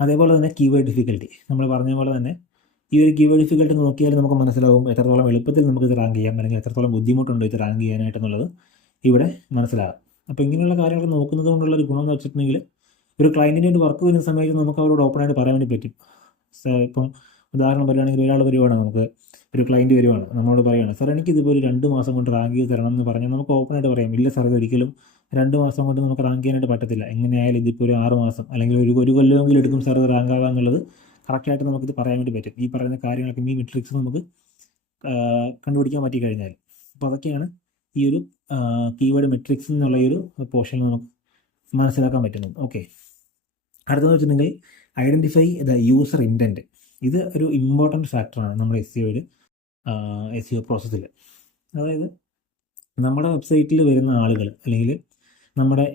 അതേപോലെ തന്നെ കീവേഡ് ഡിഫിക്കൽട്ടി, നമ്മൾ പറഞ്ഞ പോലെ തന്നെ ഈ ഒരു കീവേഡ് ഡിഫിക്കൽട്ടി നോക്കിയാൽ നമുക്ക് മനസ്സിലാവും എത്രത്തോളം എളുപ്പത്തിൽ നമുക്ക് ഇത് റാങ്ക് ചെയ്യാം, അല്ലെങ്കിൽ എത്രത്തോളം ബുദ്ധിമുട്ടുണ്ട് ഇത് റാങ്ക് ചെയ്യാനായിട്ടെന്നുള്ളത് ഇവിടെ മനസ്സിലാകും. അപ്പോൾ ഇങ്ങനെയുള്ള കാര്യങ്ങൾ നോക്കുന്നത് കൊണ്ടുള്ള ഒരു ഗുണം എന്ന് വെച്ചിട്ടുണ്ടെങ്കിൽ ഒരു ക്ലയൻറ്റിൻ്റെ ഒരു വർക്ക് വരുന്ന സമയത്ത് നമുക്ക് അവരോട് ഓപ്പണായിട്ട് പറയാൻ വേണ്ടി പറ്റും. ഇപ്പം ഉദാഹരണം പറയുകയാണെങ്കിൽ ഒരാൾ വരുവാണ്, നമുക്ക് ഒരു ക്ലയൻറ്റ് വരുവാണ്, നമ്മളോട് പറയുകയാണ് സാർ എനിക്കിതിപ്പോൾ ഒരു 2 മാസം കൊണ്ട് റാങ്ക് ചെയ്ത് തരണം എന്ന് പറഞ്ഞാൽ നമുക്ക് ഓപ്പണായിട്ട് പറയാം, ഇല്ല സാർ ഇതൊരിക്കലും 2 മാസം കൊണ്ട് നമുക്ക് റാങ്ക് ചെയ്യാനായിട്ട് പറ്റത്തില്ല, എങ്ങനെയായാലും ഇതിപ്പോൾ ഒരു 6 മാസം അല്ലെങ്കിൽ ഒരു കൊല്ലമെങ്കിലും എടുക്കും സാർ ഇത് റാങ്ക് ആവുക എന്നുള്ളത് കറക്റ്റായിട്ട് നമുക്കിത് പറയാൻ വേണ്ടി പറ്റും. ഈ പറയുന്ന കാര്യങ്ങളൊക്കെ ഈ മെട്രിക്സ് നമുക്ക് കണ്ടുപിടിക്കാൻ പറ്റി കഴിഞ്ഞാൽ. അപ്പോൾ അതൊക്കെയാണ് ഈ ഒരു കീവേഡ് മെട്രിക്സ് എന്നുള്ള ഈ ഒരു പോർഷനിൽ നമുക്ക് മനസ്സിലാക്കാൻ പറ്റുന്നത്. ഓക്കെ, അടുത്തതെന്ന് വെച്ചിട്ടുണ്ടെങ്കിൽ ഐഡൻറ്റിഫൈ ദ യൂസർ ഇൻറ്റൻറ്റ്. ഇത് ഒരു ഇമ്പോർട്ടൻറ്റ് ഫാക്ടറാണ് നമ്മുടെ SEO പ്രോസസ്സിൽ. അതായത് നമ്മുടെ വെബ്സൈറ്റിൽ വരുന്ന ആളുകൾ അല്ലെങ്കിൽ നമ്മുടെ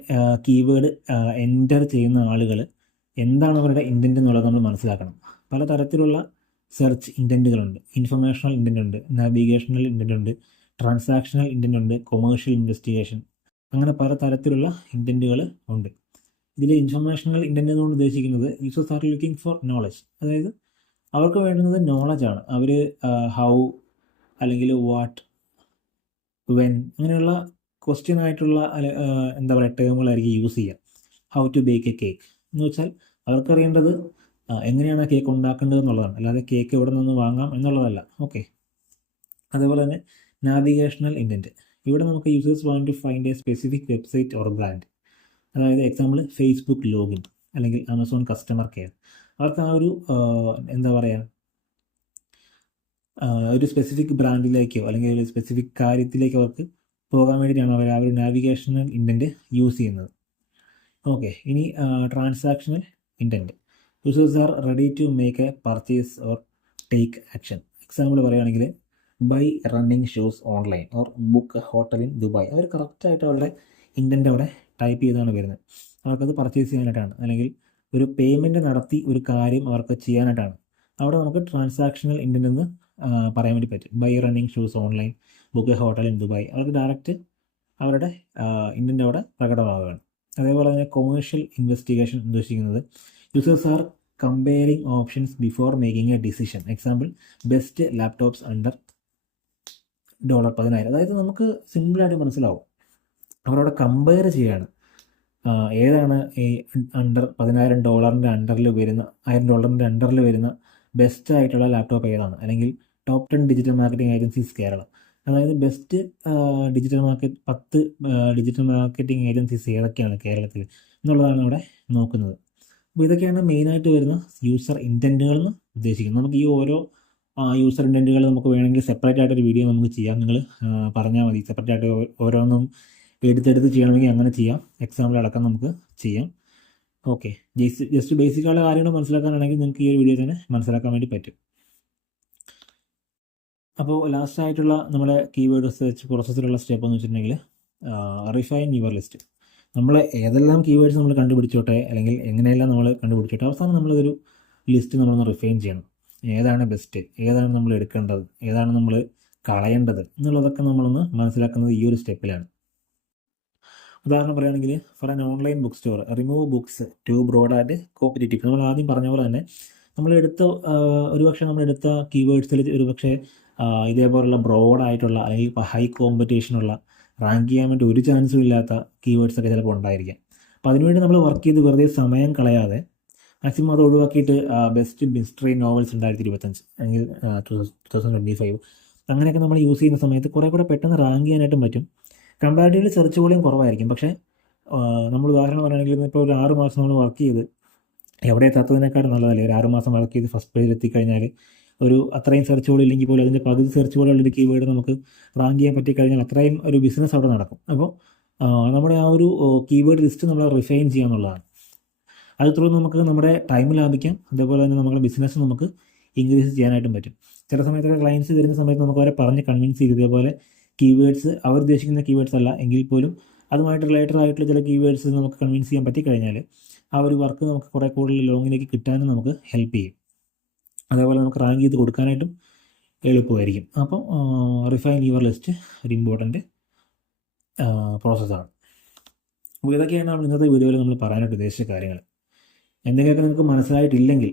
കീവേഡ് എൻ്റർ ചെയ്യുന്ന ആളുകൾ എന്താണ് അവരുടെ ഇൻറ്റൻറ്റ് എന്നുള്ളത് നമ്മൾ മനസ്സിലാക്കണം. പലതരത്തിലുള്ള സെർച്ച് ഇൻറ്റൻറ്റുകളുണ്ട്. ഇൻഫർമേഷണൽ ഇൻറ്റൻറ്റ് ഉണ്ട്, നാവിഗേഷണൽ ഇൻറ്റൻറ്റ് ഉണ്ട്, ട്രാൻസാക്ഷണൽ ഇൻറ്റൻറ്റ് ഉണ്ട്, കൊമേഴ്ഷ്യൽ ഇൻവെസ്റ്റിഗേഷൻ, അങ്ങനെ പല തരത്തിലുള്ള ഇൻറ്റൻറ്റുകൾ ഉണ്ട്. ഇതിൽ ഇൻഫർമേഷണൽ ഇൻറ്റൻറ്റ് എന്നുകൊണ്ട് ഉദ്ദേശിക്കുന്നത് users are looking for knowledge. അതായത് അവർക്ക് വേണ്ടുന്നത് നോളജാണ്. അവർ ഹൗ അല്ലെങ്കിൽ വാട്ട്, വെൻ അങ്ങനെയുള്ള ക്വസ്റ്റ്യൻ ആയിട്ടുള്ള എന്താ പറയുക ടേമുകളായിരിക്കും യൂസ് ചെയ്യുക. How to bake a cake എന്ന് വെച്ചാൽ അവർക്കറിയേണ്ടത് എങ്ങനെയാണ് ആ കേക്ക് ഉണ്ടാക്കേണ്ടത് എന്നുള്ളതാണ്, അല്ലാതെ കേക്ക് എവിടെ നിന്ന് വാങ്ങാം എന്നുള്ളതല്ല. ഓക്കെ, അതേപോലെ തന്നെ നാവിഗേഷണൽ ഇൻറ്റൻറ്റ്, ഇവിടെ നമുക്ക് users want to find a specific website or brand. അതായത് എക്സാമ്പിൾ ഫേസ്ബുക്ക് ലോഗിൻ അല്ലെങ്കിൽ ആമസോൺ കസ്റ്റമർ കെയർ. അവർക്ക് ആ ഒരു എന്താ പറയുക ഒരു സ്പെസിഫിക് ബ്രാൻഡിലേക്കോ അല്ലെങ്കിൽ ഒരു സ്പെസിഫിക് കാര്യത്തിലേക്കോ അവർക്ക് പോകാൻ വേണ്ടിയിട്ടാണ് അവർ ആ ഒരു നാവിഗേഷണൽ ഇൻറ്റൻറ്റ് യൂസ് ചെയ്യുന്നത്. ഓക്കെ, ഇനി transactional intent, users are ready to make a purchase or take action. Example പറയുകയാണെങ്കിൽ buy running shoes online or book hotel in Dubai. അവർ കറക്റ്റായിട്ട് അവരുടെ ഇൻറ്റൻ്റ് അവിടെ ടൈപ്പ് ചെയ്താണ് വരുന്നത്. അവർക്കത് പർച്ചേസ് ചെയ്യാനായിട്ടാണ്, അല്ലെങ്കിൽ ഒരു പേയ്മെൻറ്റ് നടത്തി ഒരു കാര്യം അവർക്ക് ചെയ്യാനായിട്ടാണ്. അവിടെ നമുക്ക് ട്രാൻസാക്ഷണൽ ഇൻറ്റൻ്റ് എന്ന് പറയാൻ വേണ്ടി പറ്റും. Buy running shoes online book hotel in Dubai. അവർക്ക് ഡയറക്റ്റ് അവരുടെ ഇൻറ്റൻ്റ് അവിടെ പ്രകടമാവുകയാണ്. അതേപോലെ തന്നെ കൊമേഴ്ഷ്യൽ ഇൻവെസ്റ്റിഗേഷൻ ഉദ്ദേശിക്കുന്നത് users are comparing options before making a decision. Example best laptops under $10,000. അതായത് നമുക്ക് സിമ്പിളായിട്ട് മനസ്സിലാവും, അവരവിടെ കമ്പയർ ചെയ്യാണ് ഏതാണ് ഈ അണ്ടർ $10,000 അണ്ടറിൽ വരുന്ന $1,000 അണ്ടറിൽ വരുന്ന ബെസ്റ്റ് ആയിട്ടുള്ള ലാപ്ടോപ്പ് ഏതാണ്, അല്ലെങ്കിൽ top 10 digital marketing agencies Kerala. അതായത് ബെസ്റ്റ് 10 ഡിജിറ്റൽ മാർക്കറ്റിംഗ് ഏജൻസീസ് ഏതൊക്കെയാണ് കേരളത്തിൽ എന്നുള്ളതാണ് അവിടെ നോക്കുന്നത്. അപ്പോൾ ഇതൊക്കെയാണ് മെയിനായിട്ട് വരുന്ന യൂസർ ഇൻറ്റൻറ്റുകൾ എന്ന് ഉദ്ദേശിക്കുന്നത്. നമുക്ക് ഈ ഓരോ യൂസർ ഇൻറ്റൻറ്റുകൾ നമുക്ക് വേണമെങ്കിൽ സെപ്പറേറ്റ് ആയിട്ടൊരു വീഡിയോ നമുക്ക് ചെയ്യാം. നിങ്ങൾ പറഞ്ഞാൽ മതി, സെപ്പറേറ്റ് ആയിട്ട് ഓരോന്നും എടുത്തെടുത്ത് ചെയ്യണമെങ്കിൽ അങ്ങനെ ചെയ്യാം. എക്സാമ്പിൾ അടക്കം നമുക്ക് ചെയ്യാം. ഓക്കെ, ജസ്റ്റ് ബേസിക്കായുള്ള കാര്യങ്ങൾ മനസ്സിലാക്കാനാണെങ്കിൽ നിങ്ങൾക്ക് ഈ ഒരു വീഡിയോ തന്നെ മനസ്സിലാക്കാൻ വേണ്ടി പറ്റും. അപ്പോൾ ലാസ്റ്റ് ആയിട്ടുള്ള നമ്മുടെ കീവേഡ് റിസർച്ച് പ്രോസസ്സിലുള്ള സ്റ്റെപ്പ് എന്ന് വെച്ചിട്ടുണ്ടെങ്കിൽ റിഫൈൻ യുവർ ലിസ്റ്റ്. നമ്മൾ ഏതെല്ലാം കീവേഡ്സ് നമ്മൾ കണ്ടുപിടിച്ചോട്ടെ, അല്ലെങ്കിൽ എങ്ങനെയെല്ലാം നമ്മൾ കണ്ടുപിടിച്ചോട്ടെ, അവസാനം നമ്മളൊരു ലിസ്റ്റ് നമ്മളൊന്ന് റിഫൈൻ ചെയ്യണം. ഏതാണ് ബെസ്റ്റ്, ഏതാണ് നമ്മൾ എടുക്കേണ്ടത്, ഏതാണ് നമ്മൾ കളയേണ്ടത് എന്നുള്ളതൊക്കെ നമ്മളൊന്ന് മനസ്സിലാക്കുന്നത് ഈ ഒരു സ്റ്റെപ്പിലാണ്. ഉദാഹരണം പറയുകയാണെങ്കിൽ for an online book store remove books to broad and competitive. നമ്മൾ ആദ്യം പറഞ്ഞ പോലെ തന്നെ ഒരുപക്ഷെ നമ്മളെടുത്ത കീവേഡ്സിൽ ഒരുപക്ഷെ ഇതേപോലുള്ള ബ്രോഡായിട്ടുള്ള അല്ലെങ്കിൽ ഹൈ കോമ്പറ്റീഷനുള്ള റാങ്ക് ചെയ്യാൻ വേണ്ടി ഒരു ചാൻസും ഇല്ലാത്ത കീവേഡ്സൊക്കെ ചിലപ്പോൾ ഉണ്ടായിരിക്കാം. അപ്പോൾ അതിനുവേണ്ടി നമ്മൾ വർക്ക് ചെയ്ത് വെറുതെ സമയം കളയാതെ മാക്സിമം അത് ഒഴിവാക്കിയിട്ട് ബെസ്റ്റ് മിസ്റ്ററി നോവൽസ് 2025 അല്ലെങ്കിൽ 2025 അങ്ങനെയൊക്കെ നമ്മൾ യൂസ് ചെയ്യുന്ന സമയത്ത് കുറേ കൂടെ പെട്ടെന്ന് റാങ്ക് ചെയ്യാനായിട്ടും പറ്റും. കമ്പാരിറ്റീവ്ലി സെർച്ച് വോളിയം കുറവായിരിക്കും. പക്ഷേ നമ്മൾ ഉദാഹരണം പറയുകയാണെങ്കിൽ ഇപ്പോൾ ഒരു 6 മാസം നമ്മൾ വർക്ക് ചെയ്ത് എവിടെ എത്താത്തതിനേക്കാളും നല്ലതല്ലേ ഒരു 6 മാസം വർക്ക് ചെയ്ത് ഫസ്റ്റ് പേജിൽ എത്തിക്കഴിഞ്ഞാൽ ഒരു അത്രയും സെർച്ച് വോളിയം ഇല്ലെങ്കിൽ പോലും അതിൻ്റെ പകുതി സെർച്ച് വോളിയുള്ളൊരു കീവേഡ് നമുക്ക് റാങ്ക് ചെയ്യാൻ പറ്റിക്കഴിഞ്ഞാൽ അത്രയും ഒരു ബിസിനസ് അവിടെ നടക്കും. അപ്പോൾ നമ്മുടെ ആ ഒരു കീവേഡ് ലിസ്റ്റ് നമ്മൾ റിഫൈൻ ചെയ്യുക എന്നുള്ളതാണ്. അത് ത്രൂ നമുക്ക് നമ്മുടെ ടൈം ലാഭിക്കാം. അതേപോലെ തന്നെ നമ്മുടെ ബിസിനസ് നമുക്ക് ഇൻക്രീസ് ചെയ്യാനായിട്ടും പറ്റും. ചില സമയത്തൊക്കെ ക്ലയൻസ് വരുന്ന സമയത്ത് നമുക്ക് അവരെ പറഞ്ഞ് കൺവിൻസ് ചെയ്ത് ഇതേപോലെ കീവേഡ്സ് അവർ ഉദ്ദേശിക്കുന്ന കീവേഡ്സ് അല്ല എങ്കിൽ പോലും അതുമായിട്ട് റിലേറ്റഡ് ആയിട്ടുള്ള ചില കീവേഡ്സ് നമുക്ക് കൺവിൻസ് ചെയ്യാൻ പറ്റിക്കഴിഞ്ഞാൽ ആ ഒരു വർക്ക് നമുക്ക് കുറേ കൂടുതൽ ലോങ്ങിലേക്ക് കിട്ടാനും നമുക്ക് ഹെൽപ്പ് ചെയ്യും. അതേപോലെ നമുക്ക് റാങ്ക് ചെയ്ത് കൊടുക്കാനായിട്ടും എളുപ്പമായിരിക്കും. അപ്പം റിഫൈൻ യുവർ ലിസ്റ്റ് ഒരു ഇമ്പോർട്ടൻറ്റ് പ്രോസസ്സാണ്. അപ്പോൾ ഇതൊക്കെയാണ് നമ്മൾ ഇന്നത്തെ വീഡിയോയിൽ നമ്മൾ പറയാനായിട്ട് ഉദ്ദേശിച്ച കാര്യങ്ങൾ. എന്തെങ്കിലുമൊക്കെ നിങ്ങൾക്ക് മനസ്സിലായിട്ടില്ലെങ്കിൽ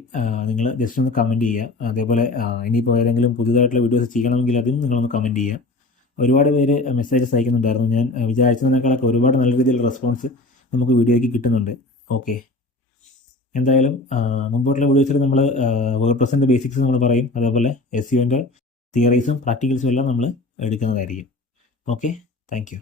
നിങ്ങൾ ജസ്റ്റ് ഒന്ന് കമൻറ്റ് ചെയ്യുക. അതേപോലെ ഇനിയിപ്പോൾ ഏതെങ്കിലും പുതിയതായിട്ടുള്ള വീഡിയോസ് ചെയ്യണമെങ്കിൽ അതും നിങ്ങളൊന്ന് കമൻറ്റ് ചെയ്യുക. ഒരുപാട് പേര് മെസ്സേജസ് അയക്കുന്നുണ്ടായിരുന്നു. ഞാൻ വിചാരിച്ചതിനേക്കാളൊക്കെ ഒരുപാട് നല്ല രീതിയിലുള്ള റെസ്പോൺസ് നമുക്ക് വീഡിയോയ്ക്ക് കിട്ടുന്നുണ്ട്. ഓക്കെ, എന്തായാലും മുമ്പോട്ടുള്ള വീഡിയോസിൽ നമ്മൾ വേർഡ് പ്രസൻറ്റ് ബേസിക്സ് നമ്മൾ പറയും. അതേപോലെ SEOൻ്റെ തിയറീസും പ്രാക്ടിക്കൽസും എല്ലാം നമ്മൾ എടുക്കുന്നതായിരിക്കും. Okay, thank you.